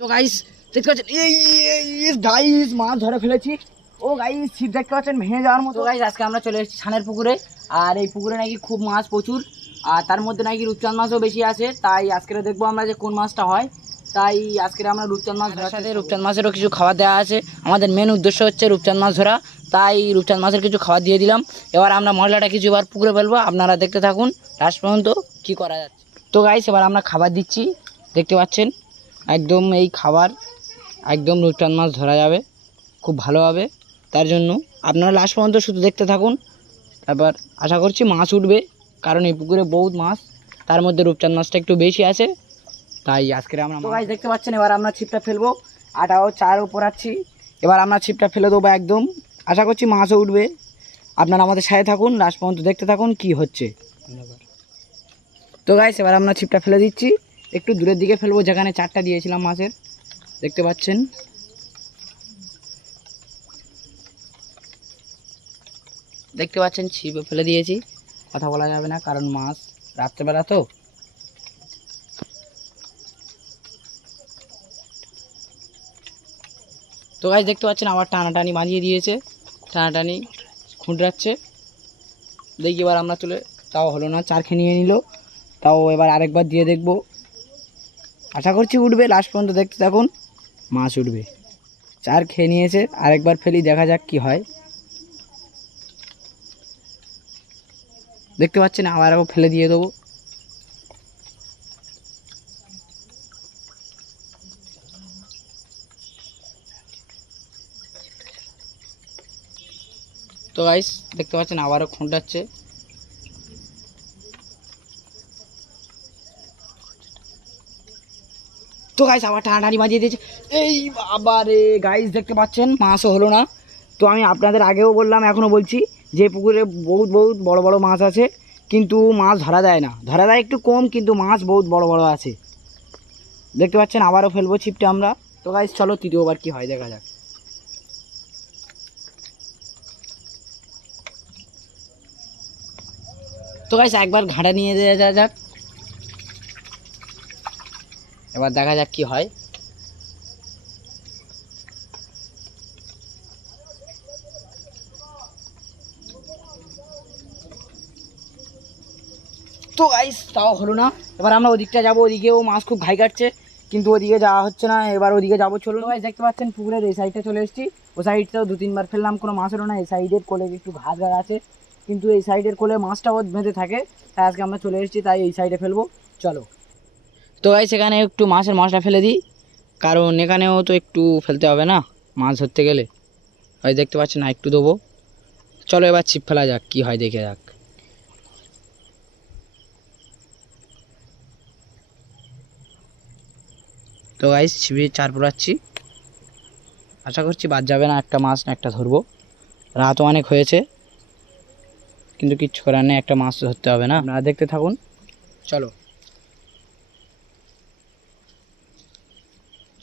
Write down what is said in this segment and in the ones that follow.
তো গাইস দেখতে পাচ্ছেন গাইস মাছ ধরে ফেলেছি। ও গাইস ছিপ দেখতে পাচ্ছেন ভেঙে যাওয়ার মতো। গাইস আজকে আমরা চলে এসেছি ছানের পুকুরে, আর এই পুকুরে নাকি খুব মাছ প্রচুর, আর তার মধ্যে নাকি রূপচাঁদ মাছও বেশি আছে। তাই আজকে দেখবো আমরা যে কোন মাছটা হয়। তাই আজকে আমরা রূপচাঁদ মাছ ধরার সাথে রূপচাঁদ মাছেরও কিছু খাবার দেওয়া আছে। আমাদের মেন উদ্দেশ্য হচ্ছে রূপচাঁদ মাছ ধরা, তাই রূপচাঁদ মাছের কিছু খাবার দিয়ে দিলাম। এবার আমরা মশলাটা কিছু এবার পুকুরে ফেলবো, আপনারা দেখতে থাকুন লাস্ট পর্যন্ত কী করা যাচ্ছে। তো গাইস এবার আমরা খাবার দিচ্ছি, দেখতে পাচ্ছেন একদম এই খাবার একদম রূপচাঁদ মাছ ধরা যাবে খুব ভালোভাবে। তার জন্য আপনারা লাস্ট পর্যন্ত শুধু দেখতে থাকুন, তারপর আশা করছি মাছ উঠবে, কারণ এই পুকুরে বহুত মাছ, তার মধ্যে রূপচাঁদ মাছটা একটু বেশি আছে। তাই আজকে আমরা মাছ দেখতে পাচ্ছেন। এবার আমরা ছিপটা ফেলবো, আটাও চার উপর আছি। এবার আমরা ছিপটা ফেলে দেবো একদম, আশা করছি মাছও উঠবে। আপনারা আমাদের সাথে থাকুন, লাস্ট পর্যন্ত দেখতে থাকুন কি হচ্ছে। তো গাইস এবার আমরা ছিপটা ফেলে দিচ্ছি, একটু দূরের দিকে ফেলবো যেখানে চারটা দিয়েছিলাম মাছের, দেখতে পাচ্ছেন। দেখতে পাচ্ছেন ছিপে ফেলে দিয়েছি, কথা বলা যাবে না কারণ মাছ রাত্রেবেলা তো। তো গাইস দেখতে পাচ্ছেন আবার টানাটানি বাঁধিয়ে দিয়েছে, টানাটানি খুঁটরাচ্ছে। দেখি এবার আমরা চলে, তাও হলো না, চার খেয়ে নিয়ে নিল। তাও এবার আরেকবার দিয়ে দেখব, আশা করছি উঠবে। লাস্ট পর্যন্ত দেখতে থাকুন, মাছ উঠবে। চার খেয়ে নিয়েছে, আরেকবার ফেলি, দেখা যাক কি হয়। দেখতে পাচ্ছেন আবারও ফেলে দিয়ে দেবো। তো গাইস দেখতে পাচ্ছেন আবারও খুঁটাচ্ছে। তো গাইস আবার টানাটানি বাজিয়ে দিয়েছে। এই বাবারে গাইস দেখতে পাচ্ছেন মাছও হলো না। তো আমি আপনাদের আগেও বললাম, এখনও বলছি, যে পুকুরে বহুত বড় বড় মাছ আছে, কিন্তু মাছ ধরা দেয় না, ধরা দেয় একটু কম, কিন্তু মাছ বহুত বড় বড় আছে। দেখতে পাচ্ছেন আবারও ফেলবো ছিপটা আমরা। তো গাইস চলো তৃতীয়বার কি হয় দেখা যাক। তো গাইস একবার ঘাটা নিয়ে দেওয়া যাক, এবার দেখা যাক কি হয়। তো গাইস তাও হলো না। এবার আমরা ওদিকটা যাবো, ওদিকেও মাছ খুব ঘাই কাটছে, কিন্তু ওদিকে যাওয়া হচ্ছে না। এবার ওদিকে যাবো, চলুন। গাইস দেখতে পাচ্ছেন পুকুরের এই সাইডটা চলে এসেছি। ও সাইডটাও দু তিনবার ফেললাম, কোনো মাছ হলো না। এই সাইডের কোলে একটু ঘাস ঘাস আছে, কিন্তু এই সাইডের কোলে মাছটাও বেঁধে থাকে। তাই আজকে আমরা চলে এসেছি, তাই এই সাইডে ফেলবো, চলো। তো গাইস এখানে একটু মাছের মশলা ফেলে দিই, কারণ এখানেও তো একটু ফেলতে হবে না মাছ ধরতে গেলে। হয় দেখতে পাচ্ছেন না, একটু দেবো। চলো এবার ছিপ ফেলা যাক, কি হয় দেখে যাক। তো গাইস ছিপে চার পোড়াচ্ছি, আশা করছি বাদ যাবে না, একটা মাছ না একটা ধরবো। রাতও অনেক হয়েছে, কিন্তু কিচ্ছু করার নেই, একটা মাছ ধরতে হবে না। আপনারা দেখতে থাকুন, চলো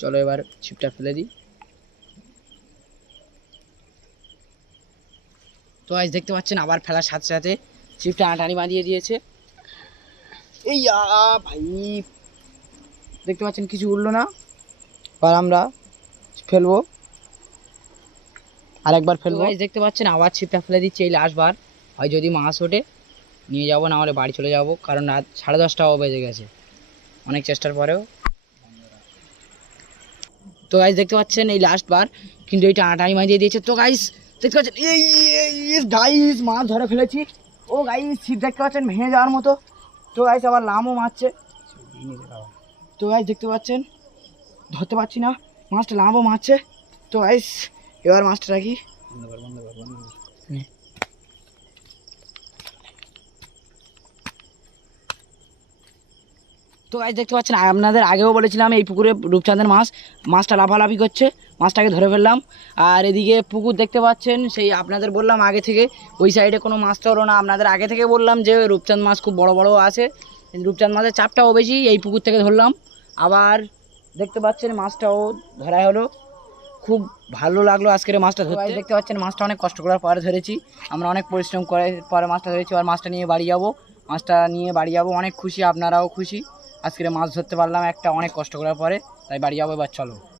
চলো এবার ছিপটা ফেলে দিই। তো গাইস দেখতে পাচ্ছেন আবার ফেলার সাথে সাথে ছিপটা আটানি বাঁধিয়ে দিয়েছে। এই ভাই দেখতে পাচ্ছেন কিছু উঠলো না। এবার আমরা ফেলবো, আরেকবার ফেলবো। গাইস দেখতে পাচ্ছেন আবার ছিপটা ফেলে দিচ্ছি, এই লাস্ট বার। হয় যদি মাছ ওঠে নিয়ে যাবো, না হলে বাড়ি চলে যাব, কারণ রাত 10:30টাও বেজে গেছে অনেক চেষ্টার পরেও। তো গাইস দেখতে পাচ্ছেন এই লাস্ট বার, কিন্তু এই টানাটানি বাঁধিয়ে দিয়েছে। তো গাইস দেখতে পাচ্ছেন গাইস মাছ ধরে ফেলেছি। ও গাইস ছিপ দেখতে পাচ্ছেন ভেঙে যাওয়ার মতো। তো গাইস আবার লামও মারছে। তো গাইস দেখতে পাচ্ছেন ধরতে পারছি না, মাছটা লামও মারছে। তো গাইস এবার মাছটা রাখি। তো গাইস দেখতে পাচ্ছেন আপনাদের আগেও বলেছিলাম এই পুকুরে রূপচাঁদের মাছটা লাফালাফি করছে, মাছটাকে ধরে ফেললাম। আর এদিকে পুকুর দেখতে পাচ্ছেন, সেই আপনাদের বললাম আগে থেকে ওই সাইডে কোনো মাছ তো হলো না। আপনাদের আগে থেকে বললাম যে রূপচাঁদ মাছ খুব বড় বড় আছে, রূপচাঁদ মাছের চাপটাও বেশি, এই পুকুর থেকে ধরলাম। আবার দেখতে পাচ্ছেন মাছটাও ধরা হলো, খুব ভালো লাগলো আজকের মাছটা ধরতে। দেখতে পাচ্ছেন মাছটা অনেক কষ্ট করার পরে ধরেছি, আমরা অনেক পরিশ্রম করে পরে মাছটা ধরেছি। আর মাছটা নিয়ে বাড়ি যাবো, অনেক খুশি, আপনারাও খুশি। আজকে মাছ ধরতে পারলাম একটা, অনেক কষ্ট করার পরে। তাই বাড়ি যাবো এবার, চলো।